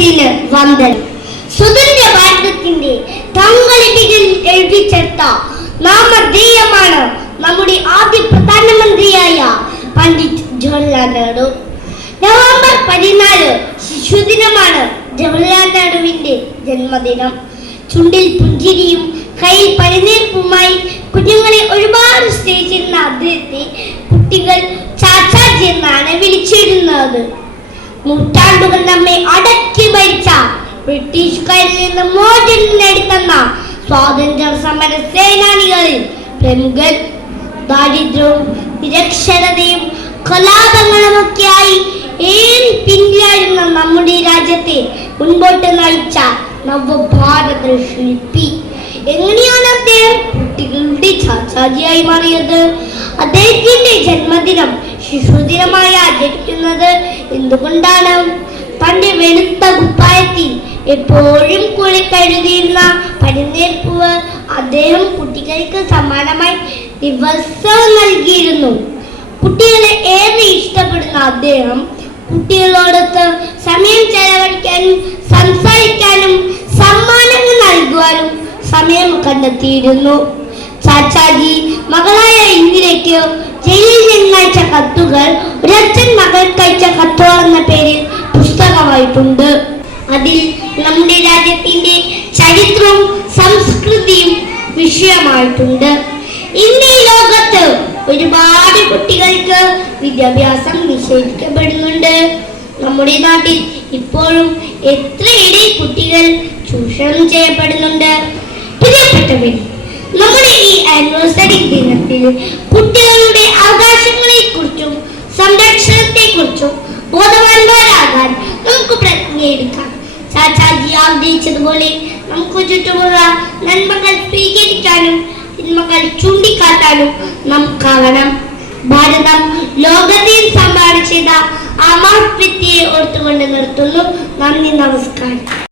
ദിവസത്തിന് വന്ദനം സ്വതന്ത്ര ഭാരതത്തിന്റെ തങ്ങളിപ്പികൾ എഴുതിച്ചേർത്ത നാമധേയമാണ് നമ്മുടെ ആദ്യ പ്രധാനമന്ത്രിയായ പണ്ഡിറ്റ് ജവഹർലാൽ നെഹ്റു. നവംബർ പതിനാല് ശിശുദിനമാണ് ജവഹർലാൽ നെഹ്റുവിന്റെ ജന്മദിനം. ചുണ്ടിൽ പുഞ്ചിരിയും കയ്യിൽ പനിനീർപ്പുമായി കുഞ്ഞുങ്ങളെ ഒരുപാട് സ്നേഹിച്ചിരുന്ന അദ്ദേഹത്തെ കുട്ടികൾ ചാച്ചാജി എന്നാണ് വിളിച്ചിരുന്നത്. നൂറ്റാണ്ടുകൾ നമ്മെ അടക്കി ഭരിച്ച ബ്രിട്ടീഷുകാരിൽ നിന്ന് മോചനം നേടിത്തന്ന സ്വാതന്ത്ര്യ സമര സേനാനികളിൽ പ്രമുഖൻ ദാരിദ്ര്യവും നിരക്ഷരതയും കലാപങ്ങളുമൊക്കെയായി ഏറി പിന്നിലായിരുന്ന നമ്മുടെ രാജ്യത്തെ മുൻപോട്ട് നയിച്ച നവഭാരത ശില്പി. എങ്ങനെയാണ് അദ്ദേഹം കുട്ടികളുടെ ചാച്ചാജിയായി മാറിയത്? അദ്ദേഹത്തിന്റെ ജന്മദിനം ശിശുദിനമായി ആചരിക്കുന്നത്. എന്തുകൊണ്ടാണ് പണ്ട് വെളുത്ത കുപ്പായത്തിൽ എപ്പോഴും കുളി കഴുകിയിരുന്ന പനിനീർപ്പൂവ് അദ്ദേഹം കുട്ടികൾക്ക് സമാനമായി ദിവസവും നൽകിയിരുന്നു. കുട്ടികളെ ഏറെ ഇഷ്ടപ്പെടുന്ന അദ്ദേഹം കുട്ടികളോടൊത്ത് സമയം ചെലവഴിക്കാനും സംസാരിക്കാനും സമ്മാനങ്ങൾ നൽകുവാനും സമയം കണ്ടെത്തിയിരുന്നു. ചാച്ചാജി മകളായ ഇന്ദിരയ്ക്ക് ജയിലിൽ നിന്നയച്ച കത്തുകൾ ഒരച്ഛൻ മകൾക്ക് അയച്ച കത്തുകൾ എന്ന പേരിൽ പുസ്തകമായിട്ടുണ്ട് അതിൽ നമ്മുടെ രാജ്യത്തിന്റെ ചരിത്രവും സംസ്കൃതിയും വിഷയമായിട്ടുണ്ട്. ഇന്ന് ഈ ലോകത്ത് ഒരുപാട് കുട്ടികൾക്ക് വിദ്യാഭ്യാസം നിഷേധിക്കപ്പെടുന്നുണ്ട്. നമ്മുടെ നാട്ടിൽ ഇപ്പോഴും എത്രയേറെ കുട്ടികൾ ചൂഷണം ചെയ്യപ്പെടുന്നുണ്ട്. പ്രിയപ്പെട്ടവരി നമ്മുടെ ഈ ആനിവേഴ്സറി ദിനത്തിൽ കുട്ടികളുടെ പ്രതിജ്ഞയെടുക്കാം ചാച്ചാജി ആഗ്രഹിച്ചതുപോലെ നമുക്ക് ചുറ്റുമുള്ള നന്മകൾ സ്വീകരിക്കാനും തിന്മകൾ ചൂണ്ടിക്കാട്ടാനും നമുക്കാകണം ഭാരതം ലോകത്തെ സംഭാവന ചെയ്ത ആ മഹത്വത്തെ ഓർത്തുകൊണ്ട് നിർത്തുന്നു. നന്ദി നമസ്കാരം.